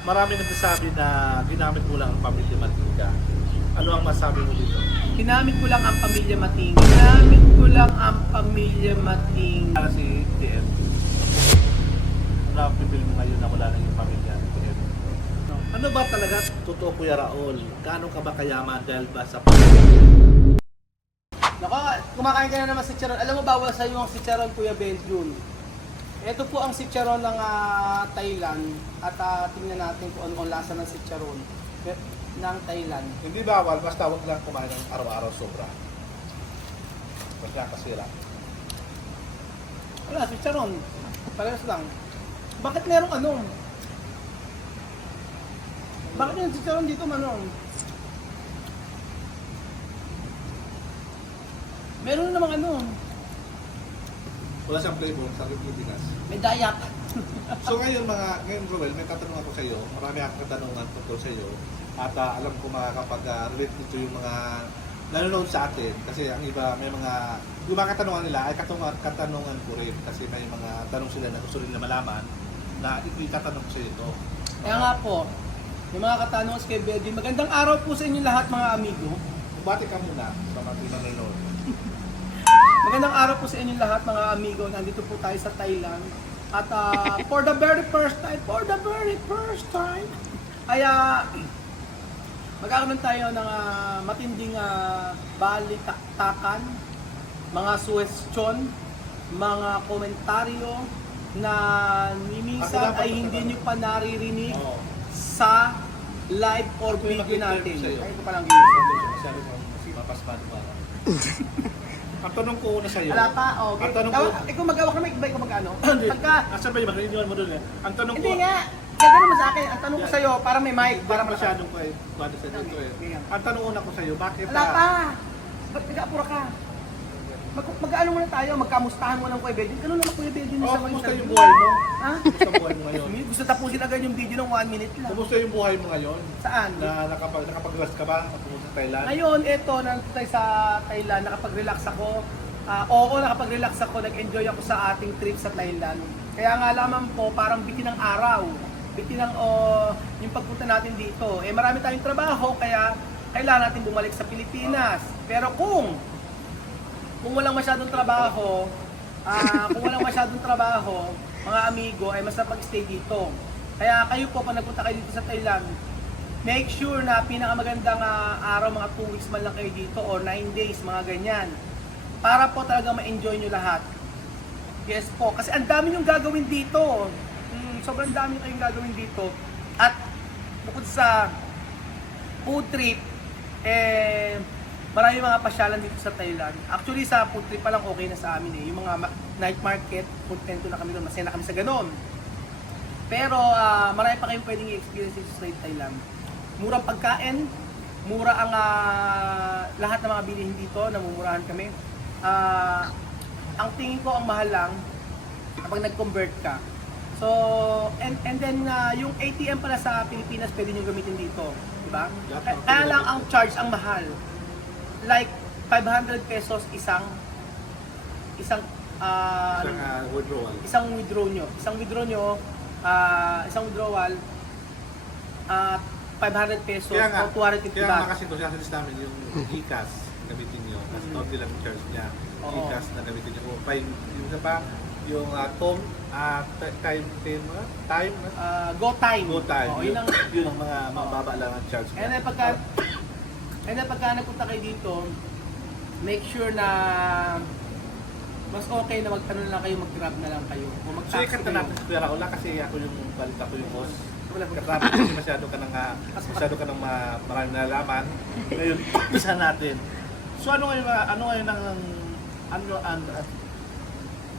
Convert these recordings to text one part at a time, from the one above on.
Marami nagsasabi na ginamit mo lang ang pamilya Matinga. Ano ang masabi mo dito? Ginamit ko lang ang pamilya Mating. Ginamit ko lang ang pamilya Mating. Para si TM. Napipil mo ngayon na wala na yung pamilya ni TM. Ano ba talaga totoo, Kuya Raul? Gaano ka ba kayaman dahil ba sa Nako, kumakain ka na naman si Charon. Alam mo, bawal sa iyo ang si Charon, Kuya Benjun. Ito po ang si Charon ng Thailand. At tingnan natin kung ano ang lasa ng si Charon ng Thailand. Hindi bawal, basta huwag lang kumain ng araw-araw sobra. Basta kasira. Wala, si Charon. Parehas lang. Bakit merong ano? Bakit yung si Charon dito manong? Meron namang ano, Wala siyang flavor sa Pilipinas. may dayak. So ngayon Roel, may tatanong ako sa iyo. Marami akong katanungan tungkol sa iyo. At alam ko makakapag-relate nito yung mga nanonood sa atin. Kasi ang iba, may yung mga katanungan nila ay katanungan ko rin. Kasi may mga tanong sila na gusto rin na malaman na itatanong ko sa iyo ito. Kaya nga po, yung mga katanungan kay Benji, magandang araw po sa inyo lahat mga amigo. Bati ka muna sa mga nanonood. Magandang araw po sa inyo lahat mga amigo. Nandito po tayo sa Thailand. At for the very first time, ay magkakaroon tayo ng matinding balitaktakan, mga suwestyon, mga komentaryo na minsan ay hindi nyo pa naririnig sa live or video natin. Ay, ito palang Mapaspan pa. Ang tanong ko una sa iyo. Wala pa, okay. Ang tanong ko, Ikaw mag-awak na may iba, ikaw mag-ano? Pagka, asan ba yung magriniwan mo doon eh? Ang tanong ko, hindi nga, gagano mo sa akin. Ang tanong ko sa'yo, para may mic, para para masyadong ko eh, kwado sa dito eh. Ang tanong una ko sa iyo, bakit Wala pa! Ba't nag-aapura ka? Mag-ano muna tayo, magkamustahan mo ng Kuya Benji. Ganun naman Kuya Benji Oh, sa mga kumusta yung interview. buhay mo? Ha? Kumusta ang buhay mo ngayon? Gusto tapusin agad yung video ng 1 minute lang. Kumusta yung buhay mo ngayon? Saan? Na nakapag-relax ka ba? Pumunta sa Thailand? Ngayon, eto, nandito tayo sa Thailand, nakapag-relax ako. Oo, nakapag-relax ako, nag-enjoy ako sa ating trip sa Thailand. Kaya nga lamang po, parang bitin ng araw. Bitin ng yung pagpunta natin dito. Eh marami tayong trabaho, kaya kailangan natin bumalik sa Pilipinas. Pero kung walang masyadong trabaho, mga amigo, ay mas napag-stay dito. Kaya kayo po, pag nagpunta kayo dito sa Thailand, make sure na pinakamagandang araw, mga 2 weeks man lang kayo dito, or 9 days, mga ganyan. Para po talaga ma-enjoy nyo lahat. Yes po, kasi ang dami nyong gagawin dito. Sobrang dami kayong gagawin dito. At bukod sa food trip, marami mga pasyalan dito sa Thailand. Actually sa food trip pa lang okay na sa amin eh. Yung mga night market, contento na kami doon, masaya na kami sa ganon. Pero marami pa kayong pwedeng i-experience dito sa Thailand. Murang pagkain, mura ang lahat ng mga bilihin dito, namumurahan kami. Ang tingin ko ang mahal lang kapag nag-convert ka. So, and then yung ATM pala sa Pilipinas pwede nyo gamitin dito, di ba? Kaya lang ang charge ang mahal. Like 500 pesos isang withdrawal. isang withdrawal 500 pesos Kaya nga, o 250 kaya nga baht. kasi ito, sasuggest namin yung GCash gamitin nyo. Kasi konti lang yung charge niya. Oo. GCash na gamitin nyo. Yung isa pa, yung time, Go time. go time. Oo, yun ang Yun ang mga mababa lang ang charge niya. And then pagka nagpunta kayo dito, make sure na mas okay na magtanong lang kayo, mag-grab na lang kayo. O So, mag-taxi ikat na kayo. natin si Kuya Raul kasi ako yung balita ko yung boss. Katrabi kasi masyado ka ng maraming nalaman. Ngayon, isa natin. So ano ngayon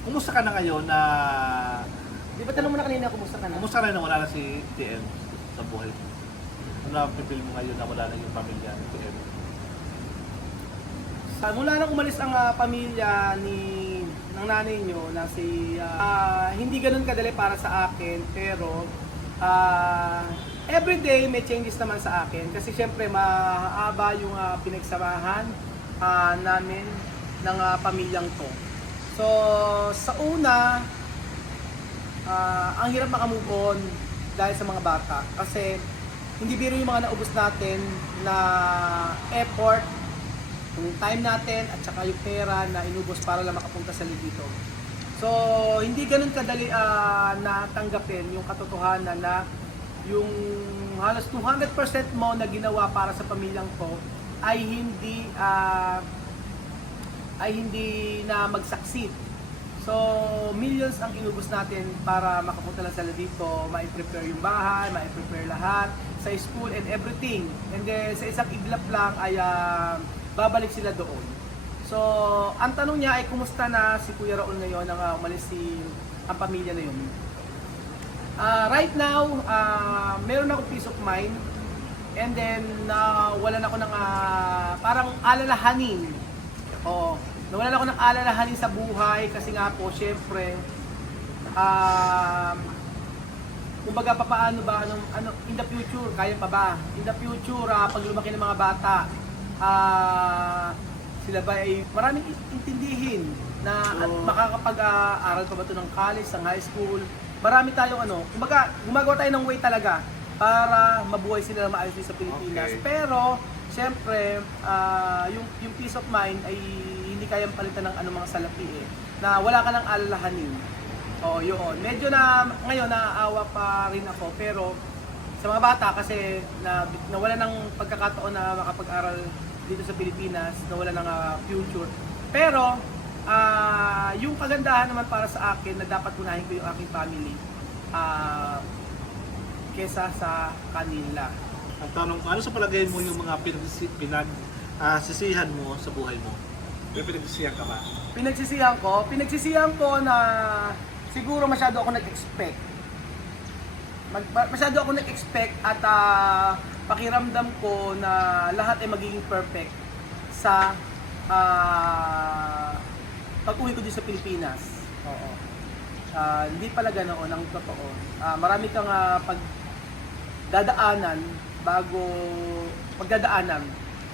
kumusta ka na ngayon na Di ba tanong mo na kanina, kumusta ka na? kumusta ka na wala na si TM sa buhay mo? Ano ang pipil mo ngayon na wala na yung pamilya ni TM? Mula nang umalis ang pamilya ng nanay nyo na hindi ganun kadali para sa akin, pero everyday may changes naman sa akin kasi syempre mahaba yung pinagsamahan namin ng pamilyang to. So sa una, ang hirap makamove on dahil sa mga bata. Kasi hindi biro yung mga naubos natin na effort, yung time natin at saka yung pera na inubos para lang makapunta sa league dito. So, hindi ganun kadali na tanggapin yung katotohanan na yung halos 200% mo na ginawa para sa pamilyang ko ay hindi na mag-succeed. So, millions ang inubos natin para makapunta lang sila dito, ma-prepare yung bahay, ma-prepare lahat, sa school and everything. And then, sa isang iglap lang ay babalik sila doon. So, ang tanong niya ay kumusta na si Kuya Raul ngayon nang umalis ang pamilya na yun. Right now, meron akong peace of mind. And then, nawalan ako ng parang alalahanin. Oo. Nawalan ako ng alalahanin sa buhay kasi nga po, syempre, kumbaga paano ba, in the future, kaya pa ba? In the future, pag lumaki ng mga bata, sila ba ay maraming intindihin na at makakapag-aral pa ba ito ng college, ng high school. Marami tayong kumbaga gumagawa tayo ng way talaga para mabuhay sila na maayos sa Pilipinas. Okay. Pero siyempre, yung peace of mind ay hindi kayang palitan ng mga salapi na wala ka ng alalahanin. Oo, yun. Medyo na ngayon naaawa pa rin ako, pero sa mga bata kasi nawala ng pagkakataon na makapag-aral dito sa Pilipinas, nawala ng future. Pero yung kagandahan naman para sa akin na dapat unahin ko yung aking family kesa sa kanila. Ang tanong ko, ano sa palagay mo yung mga pinagsisihan mo sa buhay mo? May pinagsisihan ka ba? Pinagsisihan ko na siguro masyado ako nag-expect. Masyado ako nag-expect at pakiramdam ko na lahat ay magiging perfect sa pag-uwi ko dito sa Pilipinas. Oo. Hindi pala ganoon ang totoo. Marami kang pagdadaanan.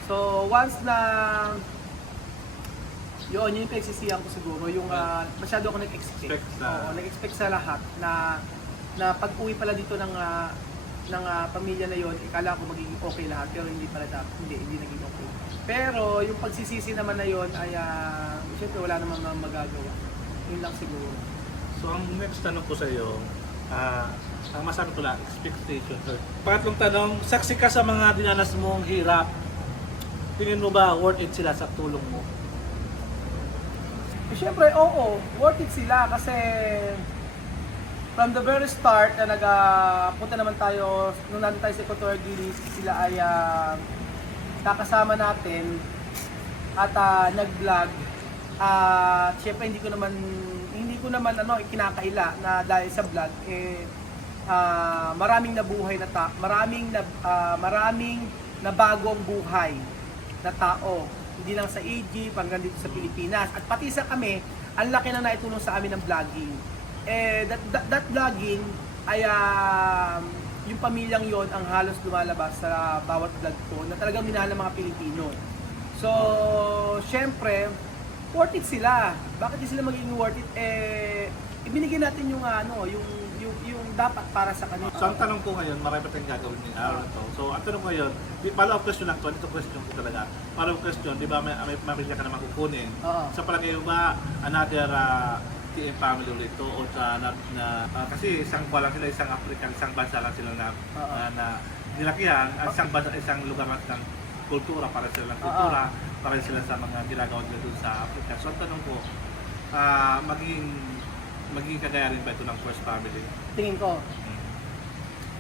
So once na yun yung pinagsisihan ko siguro, yung masyado ako nag-expect. Oo, nag-expect sa lahat na pag-uwi pala dito ng pamilya na yon, ikala ko magiging okay lahat, pero hindi pala hindi naging okay. Pero yung pagsisisi naman na yon ay syempre wala namang magagawa. Yun lang siguro. So ang next tanong ko sa iyo, ang masabi ko lang, expectation. Pangatlong tanong, saksi ka sa mga dinanas mong hirap. Tingin mo ba worth it sila sa tulong mo? Siyempre, oo, worth it sila kasi from the very start na punta naman tayo, nung nandun tayo sa Equatorial Guinea, sila ay kakasama natin at nag-vlog. Siyempre, hindi ko naman kinakaila na dahil sa vlog, maraming nabuhay na maraming nabagong buhay na tao. Hindi lang sa Egypt, hanggang dito sa Pilipinas. At pati sa kami, ang laki na naitulong sa amin ng vlogging. That vlogging ay yung pamilyang yon ang halos lumalabas sa bawat vlog ko na talagang minahal ng mga Pilipino. So, syempre, worth it sila. Bakit di sila magiging worth it? Ibinigay natin yung dapat para sa kanila. So ang tanong ko ngayon, marami pa tayong gagawin ng araw na to. So ang tanong ko ngayon, follow-up question lang to, ito question ko talaga. Follow-up question, di ba may pamilya ka naman kukunin? Sa palagay mo ba, another TM family ulit to? O kasi isang lang sila, isang African, isang bansa lang sila na nilakihan, at isang lugar lang ng kultura, para sila ng kultura, para sila sa mga ginagawa nila doon sa Africa. So ang tanong ko, magiging kagaya rin ba ito ng first family? Tingin ko.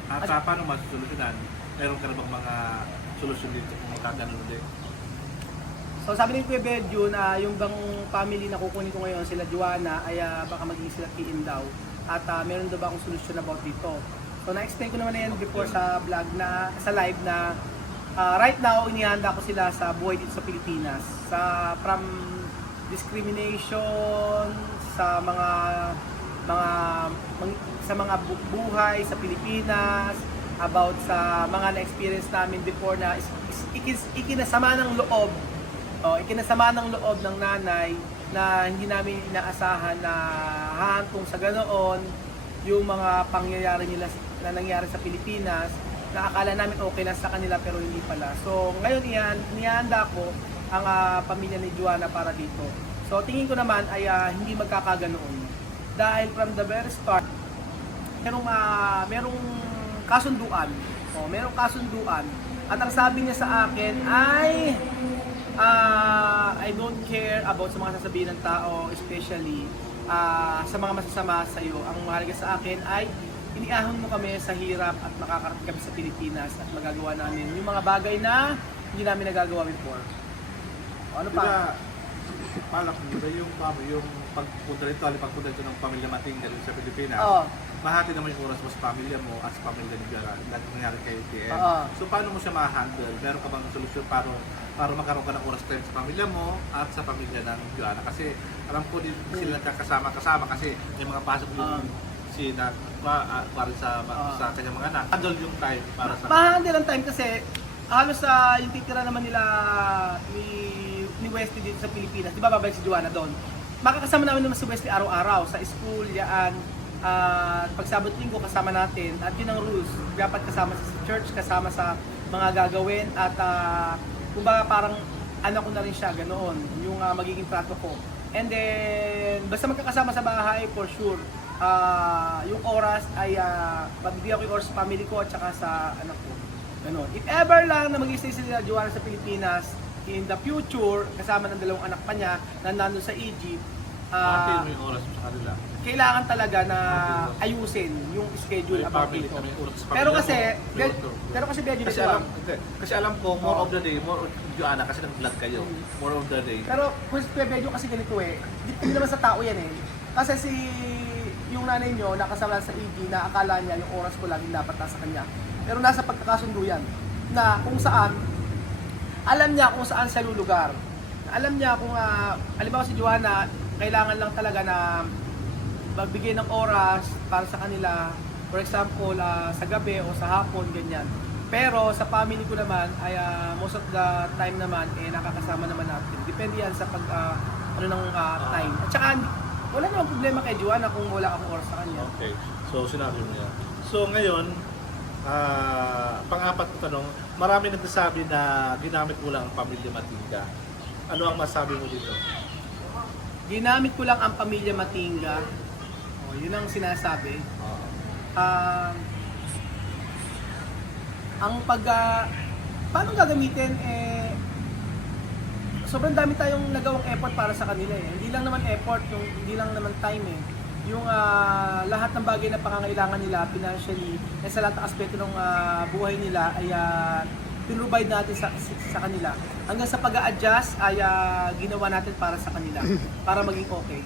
At paano masusolusyonan? Meron ka na bang mga solusyon dito kung magkaganon ulit? So sabi ni Kuya Bedjo na yung bang family na kukunin ko ngayon, sila Joanna, ay baka maging sila PM daw. At meron daw ba akong solusyon about dito? So na-explain ko naman na yan before sa vlog sa live na right now, inihanda ko sila sa buhay dito sa Pilipinas. From discrimination, sa mga buhay sa Pilipinas, about sa mga na-experience namin before na ikinasama ng loob ng nanay na hindi namin inaasahan na hahantong sa ganoon yung mga pangyayari nila na nangyari sa Pilipinas na akala namin okay lang sa kanila pero hindi pala. So ngayon inihanda ko ang pamilya ni Joanna para dito. So tingin ko naman ay hindi magkakaganoon. Dahil from the very start, merong kasunduan. Merong kasunduan. At ang sabi niya sa akin ay I don't care about sa mga sasabihin ng tao, especially sa mga masasama sa iyo. Ang mahalaga sa akin ay iniahon mo kami sa hirap at makakarating kami sa Pilipinas at magagawa namin yung mga bagay na hindi namin nagagawa before. Ano pa? Palak mo ba yung pagpunta rito, pagpunta rito ng pamilya Matinga sa Pilipinas? Oo. Mahati naman yung oras mo sa pamilya mo at sa pamilya ni Joanna, nangyari kay TM. Oo. So paano mo siya ma-handle? Meron ka bang solusyon para magkaroon ka ng oras time sa pamilya mo at sa pamilya ng Joanna? Kasi alam ko din sila nagkakasama-kasama kasi may mga pasok yung para sa kanyang mga anak. Handle yung time para sa... Mahandle ang time kasi halos yung titira naman nila ni Wesley dito sa Pilipinas. Di ba babalik si Joanna doon? Makakasama namin naman si Wesley araw-araw sa school, yaan. Pag Sabado Linggo kasama natin at yun ang rules. Dapat kasama sa church, kasama sa mga gagawin at kumbaga parang anak ko na rin siya, ganoon yung magiging trato ko. And then basta magkakasama sa bahay for sure. Yung oras ay pagbibigyan ko yung oras sa family ko at saka sa anak ko. Ganun. If ever lang na mag-stay sila Joanna sa Pilipinas in the future, kasama ng dalawang anak pa niya na nandun sa Egypt, Bakit mo yung oras mo sa kanila? kailangan talaga na ayusin yung schedule May about family dito. kami, oras sa Pero pamilya kasi, mo. pero kasi medyo Kasi alam ko, more of the day, more of Joanna kasi nag-vlog kayo. More of the day. Pero Kuya Bedyo kasi ganito hindi naman sa tao yan Kasi yung nanay nyo nakasama sa EG na akala niya yung oras ko lang yung dapat nasa kanya. Pero nasa pagkakasundo yan na kung saan, alam niya kung saan siya lulugar. Alam niya kung, halimbawa si Joanna, kailangan lang talaga na magbigay ng oras para sa kanila. For example, sa gabi o sa hapon, ganyan. Pero sa family ko naman, ay most of the time naman, nakakasama naman natin. Depende yan sa time. At saka, wala namang problema kay Joanna kung wala akong oras sa kanya. Okay. So, sinabi mo yan. So, ngayon, pang-apat ko tanong, marami nagsasabi na ginamit mo lang ang pamilya Matinga. Ano ang masabi mo dito? Ginamit ko lang ang pamilya Matinga. Yun ang sinasabi. Paano gagamitin sobrang dami tayong nagawang effort para sa kanila Hindi lang naman effort, hindi lang naman time Yung lahat ng bagay na pangangailangan nila financially at sa lahat ng aspeto ng buhay nila ay pinrovide natin sa kanila. Hanggang sa pag-a-adjust ay ginawa natin para sa kanila, para maging okay.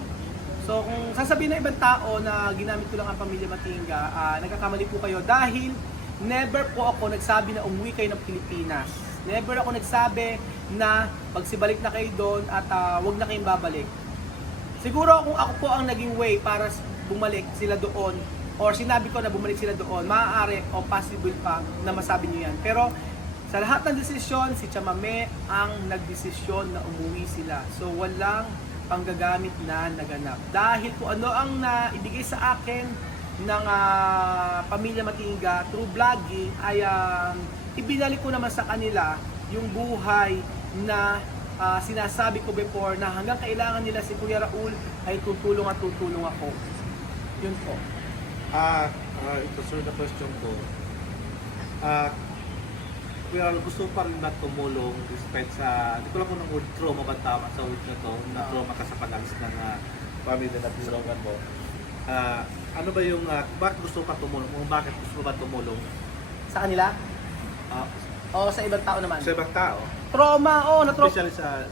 So kung sasabihin ng ibang tao na ginamit ko lang ang pamilya Matinga, nagkakamali po kayo dahil never po ako nagsabi na umuwi kayo ng Pilipinas. Never ako nagsabi na pagsibalik na kayo doon at wag na kayong babalik. Siguro kung ako po ang naging way para bumalik sila doon or sinabi ko na bumalik sila doon, maaari o possible pa na masabi niyo yan. Pero sa lahat ng desisyon, si Chamame ang nagdesisyon na umuwi sila. So walang panggagamit na naganap. Dahil kung ano ang naibigay sa akin ng pamilya Matinga through vlogging ay ibinalik ko naman sa kanila yung buhay na sinasabi ko before na hanggang kailangan nila si Kuya Raul ay tutulong at tutulong ako. Yun po. Ito sir na question ko. Kuya Raul, gusto pa rin na tumulong despite sa, hindi ko lang kung ng word trauma ba tama sa word na to, na trauma ka sa pag-alis ng pamilya na tinulungan mo. Ano ba yung, bakit gusto ka tumulong? O bakit gusto ba tumulong? Sa kanila? O sa ibang tao naman? Sa ibang tao? Trauma, na-trauma. Especially sa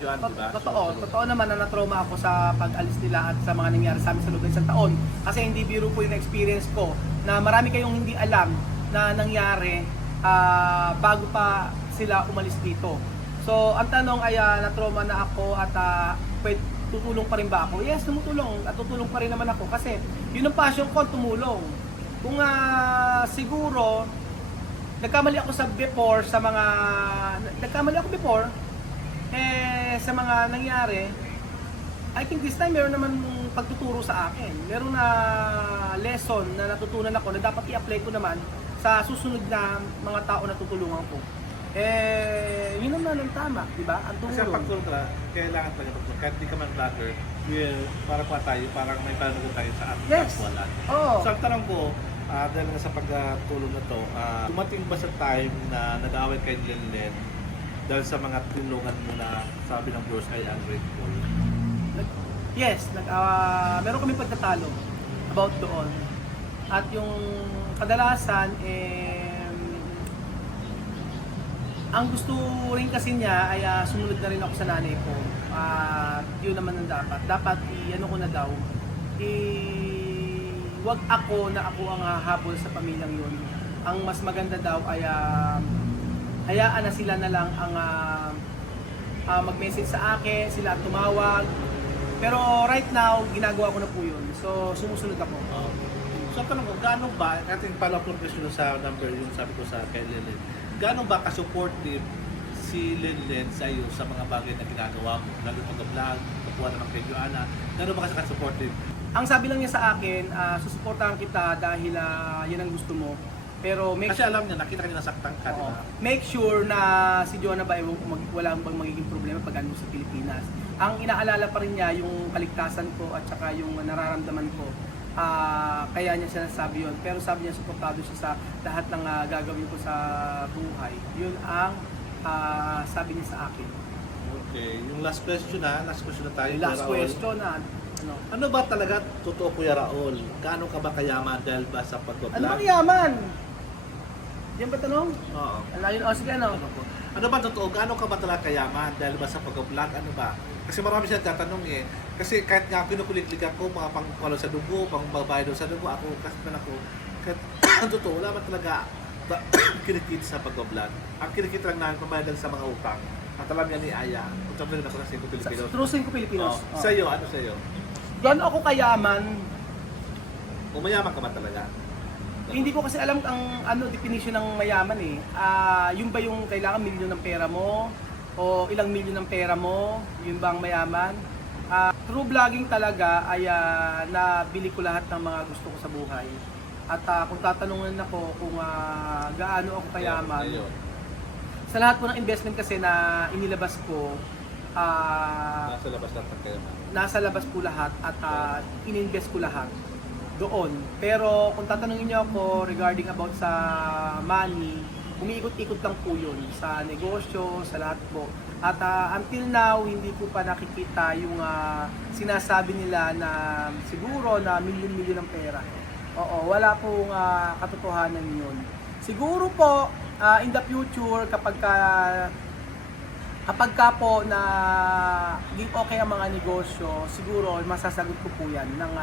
Joanna, diba? Totoo naman na na-trauma ako sa pag-alis nila at sa mga nangyari sa amin sa loob ng isang taon. Kasi hindi biro po yung experience ko na marami kayong hindi alam na nangyari bago pa sila umalis dito. So, ang tanong ay na-trauma na ako at tutulong pa rin ba ako? Yes, tumutulong at tutulong pa rin naman ako kasi yun ang passion ko, tumulong. Kung siguro nagkamali ako sa mga nangyari, I think this time meron naman pagtuturo sa akin. Meron na lesson na natutunan ako na dapat i-apply ko naman sa susunod na mga tao na tutulungan ko. Yun naman ang tama, di ba? Ang Kasi ang tumulong. pagtulong ka, kailangan pa niya pagtulong. Kahit di ka man vlogger, parang pa tayo, parang may panunod tayo sa ating Yes. kapwa. Oo. So ang tanong ko, dahil nga sa pagtulong na to, dumating ba sa time na nag-away kay Lenlen dahil sa mga tulungan mo na sabi ng bros ay ungrateful? Yes, meron kami pagtatalo about doon. At yung kadalasan, ang gusto rin kasi niya ay sumunod na rin ako sa nanay ko. At yun naman ang dapat. Dapat i-ano ko na daw, wag ako na ako ang hahabol sa pamilyang yun. Ang mas maganda daw ay hayaan na sila na lang ang mag-message sa akin, sila ang tumawag. Pero right now, ginagawa ko na po yun. So, sumusunod ako. So ang tanong ko, gaano ba, ating follow-up question sa number yung sabi ko sa kay Lenlen, gaano ba ka-supportive si Lenlen sa iyo sa mga bagay na ginagawa mo? Lalo pag-vlog, kapuha naman kay Joanna, gaano ba kasi ka-supportive? Ang sabi lang niya sa akin, susuportahan kita dahil yan ang gusto mo. Pero Kasi alam niya, nakita niya nasaktan ka, di Oo. ba? Make sure na si Jonah ba wala bang magiging problema pag ano sa Pilipinas. Ang inaalala pa rin niya yung kaligtasan ko at saka yung nararamdaman ko. Kaya niya sinasabi yun. Pero sabi niya, suportado siya sa lahat ng gagawin ko sa buhay. Yun ang sabi niya sa akin. Okay, yung last question na tayo. Yung last Kuya Raul. question Ano ba talaga totoo, Kuya Raul? Gaano ka ba kayaman dahil ba sa pag-vlog? ano bang yaman? Yan ba tanong? Oo. Sige ano? Ano ba totoo? Gaano ka ba talaga kayaman dahil ba sa pag-vlog? Ano ba? Kasi marami siya tatanong eh. Kasi kahit nga kinukulit-lig ako, mga pangkulo sa dugo, pangbabayad sa dugo, ako, kasi man ako, kahit ang totoo, wala ba talaga kinikita sa pag-vlog? Ang kinikita lang namin, pambayad lang sa mga utang. At alam niya ni Aya, kung sabi na sa 5 Pilipinos. True 5 Pilipinos. Oh. Sa iyo, ano sa iyo? Gaano ako kayaman? Umayaman ka ba talaga? Hindi ko kasi alam ang definition ng mayaman eh. Yun ba yung kailangan milyon ng pera mo? O ilang milyon ng pera mo? Yun ba ang mayaman? Through vlogging talaga ay nabili ko lahat ng mga gusto ko sa buhay. At kung tatanungin ako kung gaano ako kayaman, Ayun. sa lahat po ng investment kasi na inilabas ko, Nasa labas lang ng kayaman. nasa labas po lahat at ininvest ko lahat doon. Pero kung tatanungin niyo ako regarding about sa money, umiikot-ikot lang po yun sa negosyo, sa lahat po. At until now, hindi ko pa nakikita yung sinasabi nila na siguro na milyon-milyon ng pera. Oo, wala pong katotohanan yun. Siguro po, in the future, kapag ka po na hindi okay ang mga negosyo, siguro masasagot ko po yan ng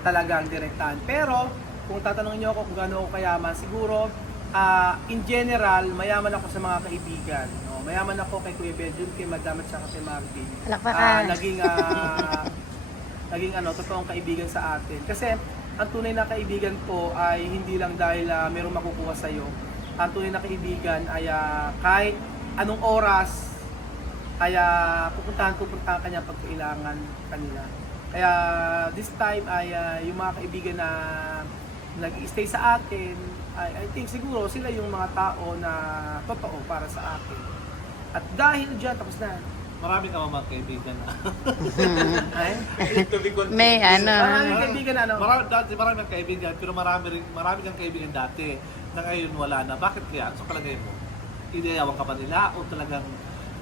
talagang direktahan. Pero kung tatanungin niyo ako kung gaano ako kayaman, siguro in general, mayaman ako sa mga kaibigan. No? Mayaman ako kay Kuya Benjun, kay Madam at saka kay Marvin. Palakpakan. Naging totoong kaibigan sa atin. Kasi ang tunay na kaibigan ko ay hindi lang dahil mayroong makukuha sa'yo. Ang tunay na kaibigan ay kahit anong oras, kaya pupuntahan ka niya pag kailangan kanila. Kaya this time ay yung mga kaibigan na nag-stay sa atin, I think siguro sila yung mga tao na totoo para sa akin. At dahil dyan, tapos na. Marami ka mga kaibigan na. Ay? May Maraming kaibigan na Marami kang kaibigan, pero marami kang kaibigan dati na ngayon wala na. Bakit kaya? So palagay mo, inayawan ka ba nila o talagang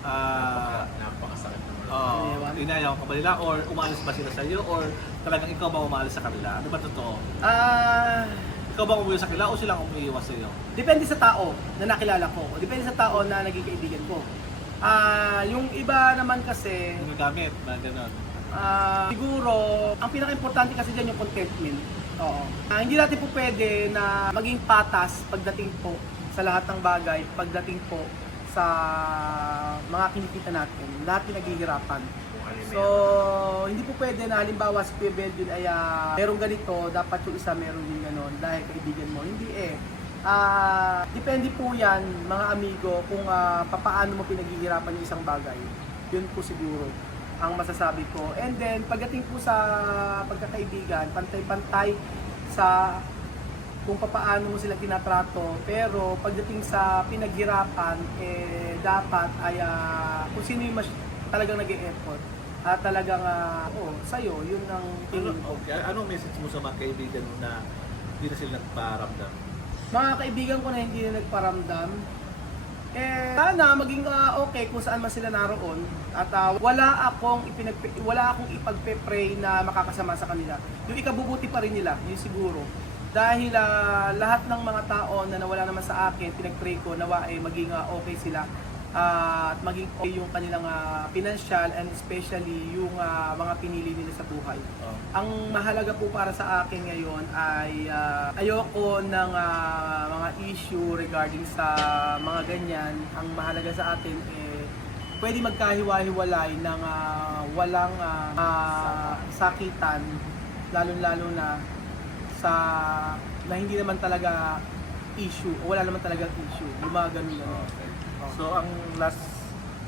napakasakit naman. inayawan ka ba nila or umalis ba sila sa iyo or talagang ikaw ba umalis sa kanila? Ano ba totoo? Ikaw ba umuwi sa kanila o silang umiiwas sa iyo? Depende sa tao na nakilala ko. O depende sa tao na naging kaibigan ko. Yung iba naman kasi, Yung gamit, na gano'n. siguro, ang pinaka-importante kasi dyan yung contentment. Oo. Hindi natin po pwede na maging patas pagdating po sa lahat ng bagay, pagdating po sa mga kinikita natin. Lahat pinaghihirapan. So, hindi po pwede na halimbawa si Kuya Benjun ay merong ganito, dapat yung isa meron din ganon dahil kaibigan mo. Hindi eh. Depende po yan, mga amigo, kung papaano mo pinaghihirapan yung isang bagay. Yun po siguro. ang masasabi ko. And then, pagdating po sa pagkakaibigan, pantay-pantay sa kung paano mo sila tinatrato. Pero pagdating sa pinaghirapan, dapat ay kung sino yung talagang nag-e-effort. At talagang, sa'yo, yun ang tingin ko. Okay. Anong message mo sa mga kaibigan mo na hindi na sila nagparamdam? Mga kaibigan ko na hindi na nagparamdam, sana maging okay kung saan man sila naroon at wala akong ipagpe-pray na makakasama sa kanila. Yung ikabubuti pa rin nila, yun siguro. Dahil lahat ng mga tao na nawala naman sa akin, pinag-pray ko nawa ay maging okay sila at maging okay yung kanilang financial and especially yung mga pinili nila sa buhay. Ang mahalaga po para sa akin ngayon ay ayoko ng mga issue regarding sa mga ganyan. Ang mahalaga sa atin pwede magkahiwa-hiwalay ng walang sakitan, lalo-lalo na na hindi naman talaga issue, o wala naman talaga issue. Yung mga ganun. Okay. So, ang last...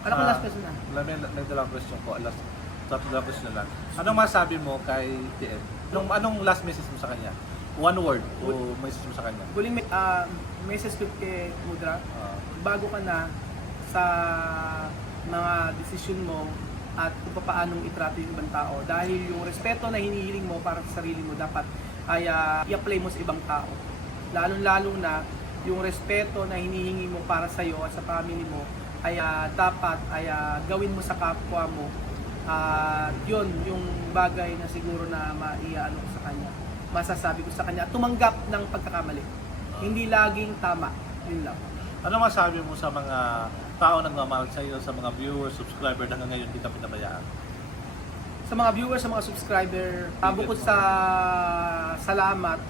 Ano ang last question na? May dalawang question ko. Dalawang question na lang. Anong masabi mo kay TN? Anong last message mo sa kanya? One word o message mo sa kanya? Huling message ko kay Mudra, bago ka na sa mga desisyon mo at kung paano itrato yung ibang tao. Dahil yung respeto na hinihiling mo para sa sarili mo, dapat ay i-apply mo sa ibang tao. Lalong-lalo na yung respeto na hinihingi mo para sa iyo at sa family mo ay dapat ay gawin mo sa kapwa mo. Yun yung bagay na siguro na maiano ko sa kanya. Masasabi ko sa kanya, tumanggap ng pagkakamali. Hindi laging tama. Yun lang. Ano masabi mo sa mga tao nagmamahal sa iyo, sa mga viewers, subscriber na ngayon hindi ka pinabayaan? Sa mga viewers, sa mga subscriber, bukod sa salamat,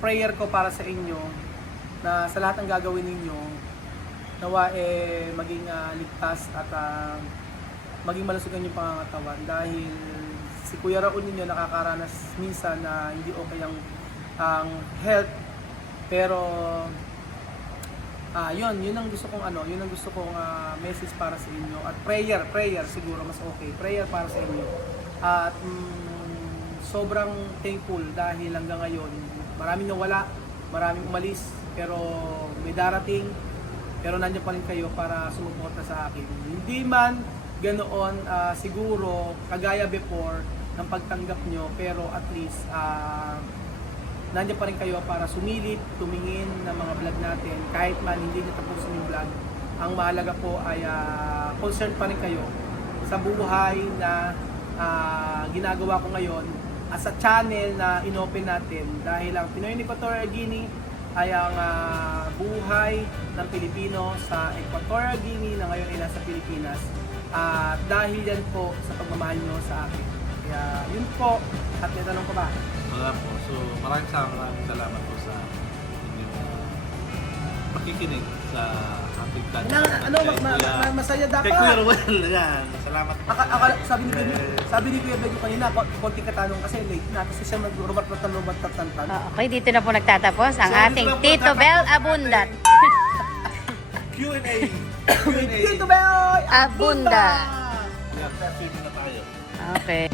prayer ko para sa inyo na sa lahat ng gagawin ninyo, nawa maging ligtas at maging malusugan yung pangangatawan. Dahil si Kuya Raul ninyo nakakaranas minsan na hindi okay ang health, pero yun ang gusto kong message para sa inyo at prayer siguro mas okay. Prayer para sa inyo. At sobrang thankful dahil hanggang ngayon maraming nawala, maraming umalis, pero may darating, pero nandiyan pa rin kayo para sumuporta sa akin. Hindi man ganoon siguro kagaya before ng pagtanggap nyo, pero at least nandiyan pa rin kayo para sumilip, tumingin ng mga vlog natin. Kahit man hindi nyo tapusin yung vlog, ang mahalaga po ay concerned pa rin kayo sa buhay na ginagawa ko ngayon as a channel na inopen natin. Dahil ang Pinoy in Equatorial Guinea ay ang buhay ng Pilipino sa Equatorial Guinea na ngayon ay nasa Pilipinas. Dahil yan po sa pagmamahal nyo sa akin. Kaya yun po. At may tanong ko ba? Wala po. So, maraming salamat po sa inyong pakikinig sa ating Masaya dapat. Kay Kuya Ruel, yan. Salamat po. Sabi ni Kuya Bedyo kanina, konting katanong kasi late na. Kasi siya mag-rubat tantan. Okay, dito na po nagtatapos ang ating Tito Bel Abundat. Q&A. Tito Bel Abunda. Yan, kasi na tayo. Okay.